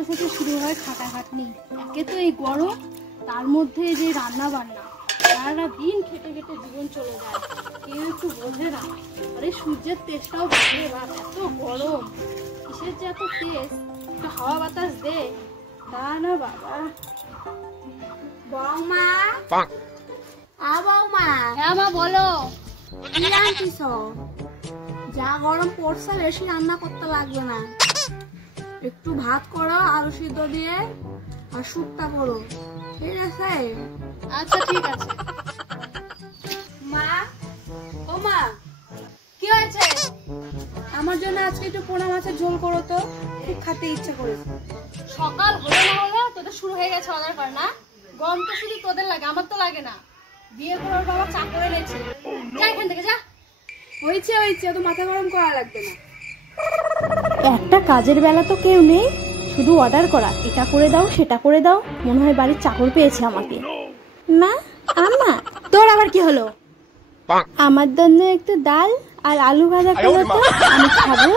সকাল থেকে শুরু হয় খাটাখাটনি। একে তো এই গরম, তার মধ্যে যে রান্না বান্না, সারা দিন খেটে খেটে জীবন চলে যায়, কেউ একটু বোঝে না। আরে সূর্যের তেজটাও বাড়ে বা এত গরম, কিসের যে এত তেজ, একটু হাওয়া বাতাস দে তা না বাবা। বৌমা, বৌমা। হ্যাঁ মা বলো। কি রান্ধিস? যা গরম পড়ছে বেশি রান্না করতে লাগবে না, একটু ভাত করো আলু সিদ্ধ দিয়ে আর শুক্তা করো, ঠিক আছে? আচ্ছা ঠিক আছে। মা, ও মা, কি হয়েছে? আমার জন্য আজকে একটু পোনা মাছের ঝোল করো তো, খুব খেতে ইচ্ছা করেছে। সকাল হলো না হলো তোদের শুরু হয়ে গেছে অর্ডার কর না। গরম তো শুধু তোদের লাগে, আমার তো লাগে না। বিয়ে করার বাবা চা করে এনেছে, যা এখান থেকে যা। হয়েছে হয়েছে, তো মাথা গরম করা লাগবে না। একটা কাজের বেলা তো কেউ নেই, শুধু অর্ডার করা, এটা করে দাও সেটা করে দাও। মনে হয় বাড়ির চাকর পেয়েছে আমাকে। মা, আম্মা, তোর আবার কি হলো? আমার জন্য একটু ডাল আর আলু ভাজা করো তো, আমি খাবো।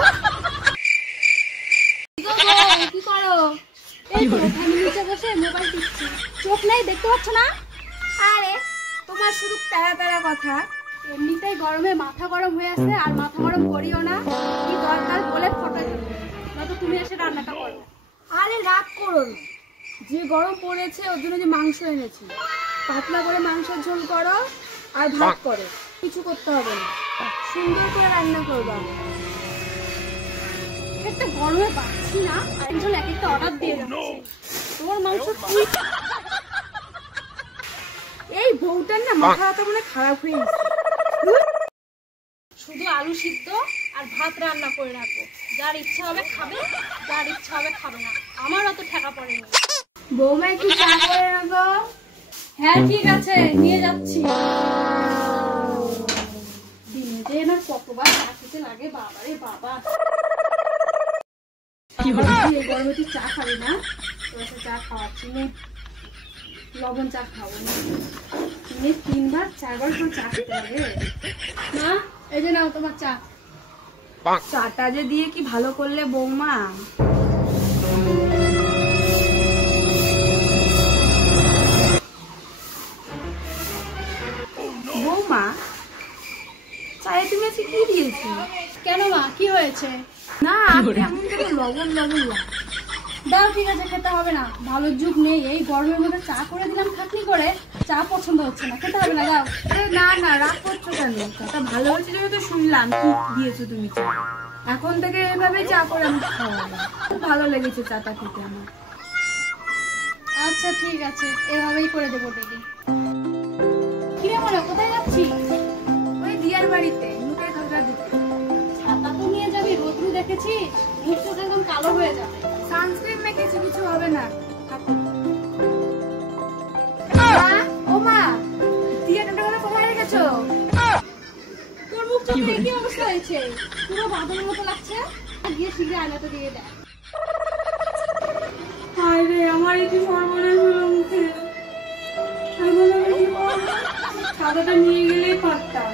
কি করো? এই তো নিচে বসে মোবাইল টিপছি, চোখ নেই দেখতে পাচ্ছ না? আরে তোমার শুধু প্যারা প্যারা কথা। এমনিতেই গরমে মাথা গরম হয়ে আছে, আর মাথা গরম করিও না। কি দরকার বলে ফটো যাবে, নয়তো তুমি এসে রান্নাটা করবে। আরে রাগ করো না, যে গরম পড়েছে ওর জন্য যে মাংস এনেছি, পাতলা করে মাংসের ঝোল করো আর ভাত করো, কিছু করতে হবে না, সুন্দর করে রান্না করবা। একটা গরমে পাচ্ছি না, আর একজন এক একটা অর্ডার দিয়ে যাচ্ছে। তোমার মাংস তুই এই বউটার না মাথা ব্যথা মনে খারাপ হয়ে গেছে। শুধু আলু সিদ্ধ আর ভাত রান্না করে রাখবো, যার ইচ্ছা হবে খাবে, যার ইচ্ছা হবে খাবে না, আমার অত ঠেকা পড়েনি। বৌমা একটু চা করে রাখো। হ্যাঁ ঠিক আছে, নিয়ে যাচ্ছি। দিনে যে না কতবার চা খেতে লাগে, বাবারে বাবা। গরমে তুই চা খাবি না? তোর চা খাওয়াচ্ছি নে, লবণ চা খাবো না, দিনে 3বার 4বার করে চা খেতে লাগে। না এই যে নাও তোমার চা। চাটা যে দিয়ে কি ভালো করলে বৌমা। বৌমা, চায়ে তুমি আজকে কি দিয়েছি? কেন মা, কি হয়েছে? না কেমন যেন লবণ লবণ লাগে। দাও ঠিক আছে, খেতে হবে না, ভালো যুগ নেই। এই গরমের মধ্যে চা করে দিলাম খাটনি করে, চা পছন্দ হচ্ছে না, খেতে হবে না, দাও। আরে না না, রাগ করছো কেন? চাটা ভালো হয়েছে যেহেতু তো শুনলাম কি দিয়েছো তুমি চা, এখন থেকে এভাবে চা করে আমি খাওয়াবো। খুব ভালো লেগেছে চাটা খেতে আমার। আচ্ছা ঠিক আছে, এভাবেই করে দেবো ডেকে। কিরে মনে কোথায় যাচ্ছি? ওই দিয়ার বাড়িতে মুখের খাজা দিতে। ছাতা তো নিয়ে যাবি, রোদ্রু দেখেছিস, মুখ চোখ একদম কালো হয়ে যাবে। সানস্ক্রিন মেখেছি, কিছু হবে না। মা, ও মা, দিয়াটা বলে কোথায় রেখেছো? তোর মুখ চোখে কি অবস্থা হয়েছে? পুরো বাদলের মতো লাগছে। গিয়ে শীঘ্র আয়নাটা দিয়ে দেয়। হায় রে, আমার কি সর্বনাশ হলো মুখে। এখন আমি কি করবো? সাদাটা নিয়ে গেলেই পারতাম।